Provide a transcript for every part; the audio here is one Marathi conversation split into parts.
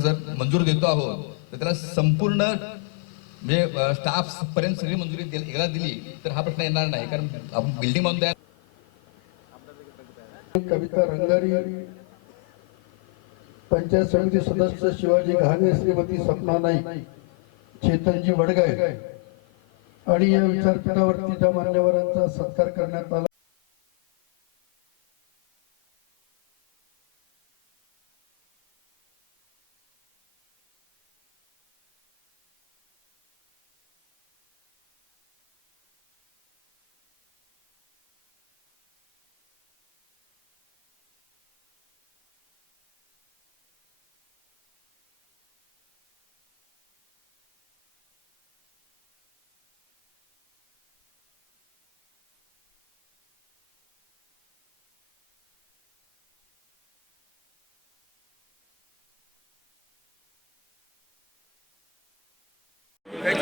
जर मंजूर देतो आहोत तर त्याला संपूर्ण म्हणजे स्टाफ पर्यंत सगळी मंजुरी एकदा दिली तर हा प्रश्न येणार नाही. कारण आपण बिल्डिंग बांधून तयार कविता रंगारी पंचायत समिती सदस्य शिवाजी घाणे श्रीमती सपना नाईक चेतनजी वडगाय आणि या विचारपीठावरती त्या मान्यवरांचा सत्कार करण्यात आला.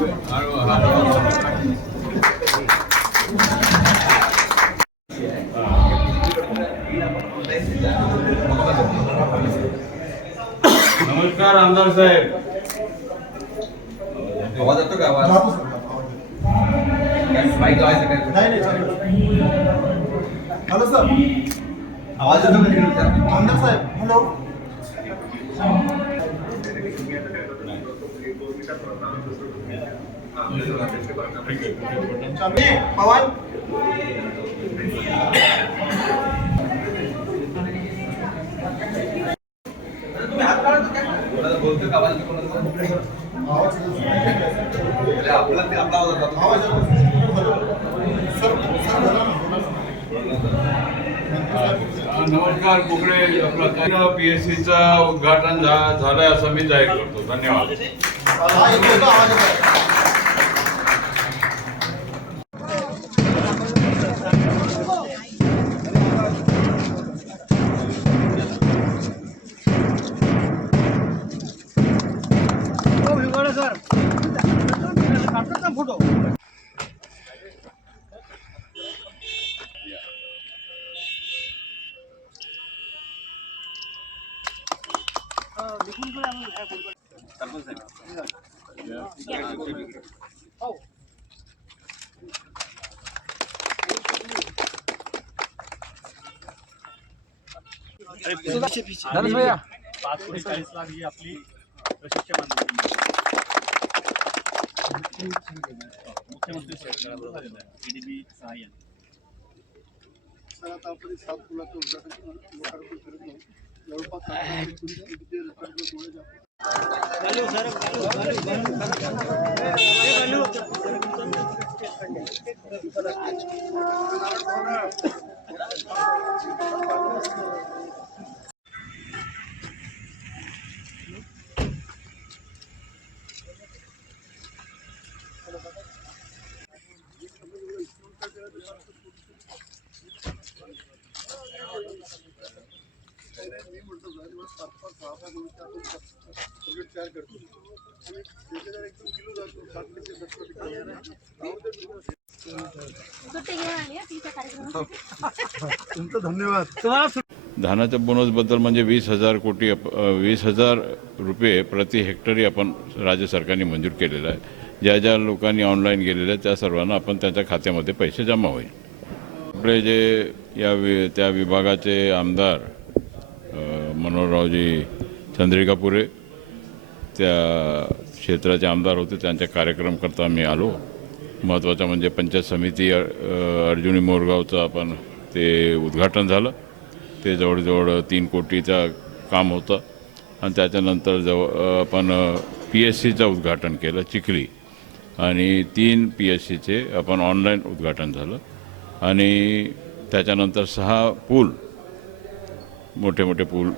नमस्कार आमदार साहेब. आवाज येतो का? आवाज? लावायचं काय? Hello sir. आवाज येतो का? आमदार साहेब हॅलो. पवन? कोणाला बोलतो का आवाज? आपला ते आपला आवाज येतो. नमस्कार कुकडे आपला काय? पीएससीचा उद्घाटन झा- झालंय असं मी जाहीर करतो. धन्यवाद. 好啥一不会干啥 पाच कोटी चाळीस लाख ही आपली प्रशिक्षण मुख्यमंत्री सहाय्य सर आता आपण सात पुलाचं उद्घाटन लोकार्पण करत मी म्हणतो साहेब, मला सात पाच सहा प्रोजेक्ट तयार करतो आणि त्याच्याकडे एकदम जातो सात दस तुमचं धन्यवाद धानाच्या बोनसबद्दल म्हणजे वीस हजार कोटी अप- वीस हजार रुपये प्रति हेक्टरी आपण राज्य सरकारने मंजूर केलेलं आहे. ज्या ज्या लोकांनी ऑनलाईन गेलेल्या आहे त्या सर्वांना आपण त्यांच्या खात्यामध्ये पैसे जमा होईल. आपले जे या वि त्या विभागाचे आमदार मनोहररावजी चंद्रिकापुरे. त्या क्षेत्राचे आमदार होते त्यांच्या कार्यक्रम करता मी आलो. महत्त्वाचं म्हणजे पंचायत समिती अर्जुनी मोरगावचं आपण ते उद्घाटन झालं. ते जवळजवळ तीन कोटीचं काम होतं. आणि त्याच्यानंतर जवळ आपण पी एस सीचं उद्घाटन केलं चिखली. आणि तीन पी एस सीचे आपण ऑनलाईन उद्घाटन झालं. आणि त्याच्यानंतर सहा पूल मोठे मोठे पूल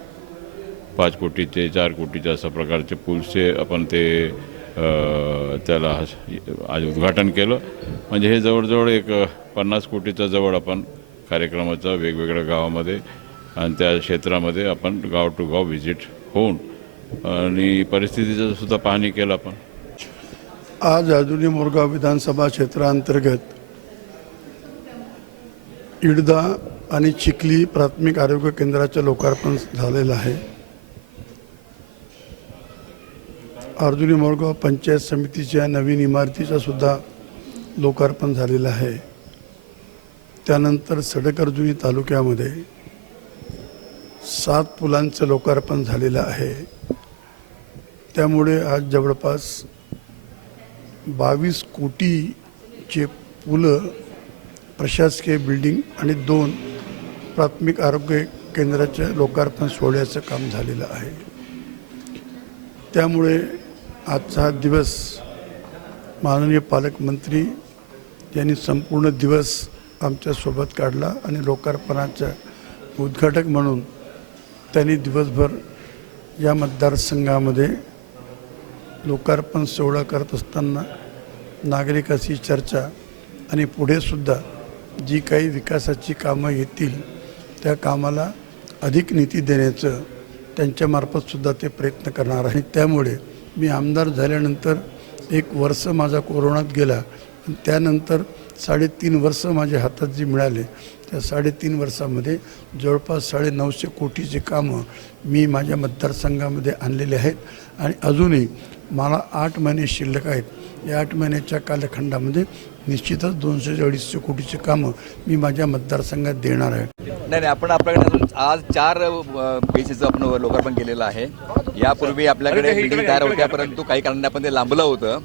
पाच कोटीचे चार कोटीचे अशा प्रकारचे पूलचे आपण ते त्याला आज उद्घाटन केलं. म्हणजे हे जवळजवळ एक पन्नास कोटीचा जवळ आपण कार्यक्रमाचा वेगवेगळ्या गावामध्ये आणि त्या क्षेत्रामध्ये आपण गाव टू गाव व्हिजिट होऊन आणि परिस्थितीचं सुद्धा पाहणी केलं आपण. आज अजूनही मोरगाव विधानसभा क्षेत्रांतर्गत इडदा आणि चिखली प्राथमिक आरोग्य केंद्राचं लोकार्पण झालेलं आहे. अर्जुनी मोरगाव पंचायत समितीच्या नवीन इमारतीचा सुद्धा लोकार्पण झालेलं आहे. त्यानंतर सडक अर्जुनी तालुक्यामध्ये सात पुलांचं लोकार्पण झालेलं आहे. त्यामुळे आज जवळपास बावीस कोटीचे पुलं प्रशासकीय बिल्डिंग आणि दोन प्राथमिक आरोग्य केंद्राच्या लोकार्पण सोहळ्याचं काम झालेलं आहे. त्यामुळे आजचा दिवस माननीय पालकमंत्री यांनी संपूर्ण दिवस आमच्यासोबत काढला आणि लोकार्पणाचा उद्घाटक म्हणून त्यांनी दिवसभर या मतदारसंघामध्ये लोकार्पण सोहळा करत असताना नागरिकाची चर्चा आणि पुढेसुद्धा जी काही विकासाची कामं येतील त्या कामाला अधिक नीती देण्याचं त्यांच्यामार्फतसुद्धा ते प्रयत्न करणार. आहेत त्यामुळे मी आमदार झाल्यानंतर एक वर्ष माझा कोरोनात गेला. त्यानंतर साडेतीन वर्ष माझ्या हातात जी मिळाले त्या साडेतीन वर्षामध्ये जवळपास साडेनऊशे कोटीचे कामं मी माझ्या मतदारसंघामध्ये आणलेले आहेत. आणि अजूनही मला आठ महिने शिल्लक आहेत. या आठ महिन्याच्या कालखंडामध्ये निश्चितच दोनशे अडीचशे कोटीचे कामं मी माझ्या मतदारसंघात देणार आहे. नाही नाही आपण आपल्याकडे अजून आज चार पेशीचं आपण लोकार्पण केलेलं आहे. यापूर्वी आपल्याकडे बिल्डिंग तयार होत्या परंतु काही कारणाने आपण ते लांबलं होतं.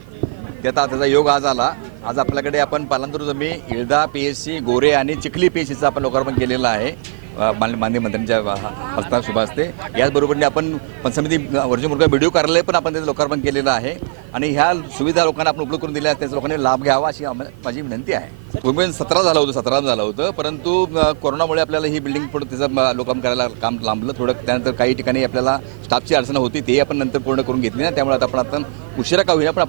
ते आता त्याचा योग आज आला. आज आपल्याकडे आपण पालांतूर जमी इळदा पी एस सी गोरे आणि चिखली पी एस सीचं आपण लोकार्पण केलेलं आहे. मान्य मान्य मंत्र्यांच्या हस्ता शुभ असते. याचबरोबरने आपण पंचसमिती वर्जी मुर्गा व्हिडिओ कार्यालय पण आपण त्याचं लोकार्पण केलेलं आहे. आणि ह्या सुविधा लोकांना आपण उपलब्ध करून दिल्या त्याचा लोकांनी लाभ घ्यावा अशी माझी विनंती आहे. दोन सतरा झालं होतं सतरा झालं होतं. परंतु कोरोनामुळे आपल्याला ही बिल्डिंग पण त्याचं अ, करायला काम लांबलं थोडं. त्यानंतर काही ठिकाणी आपल्याला स्टाफची अडचण होती ते आपण नंतर पूर्ण करून घेतली ना त्यामुळे आता आपण आता उशिरा का होईना पण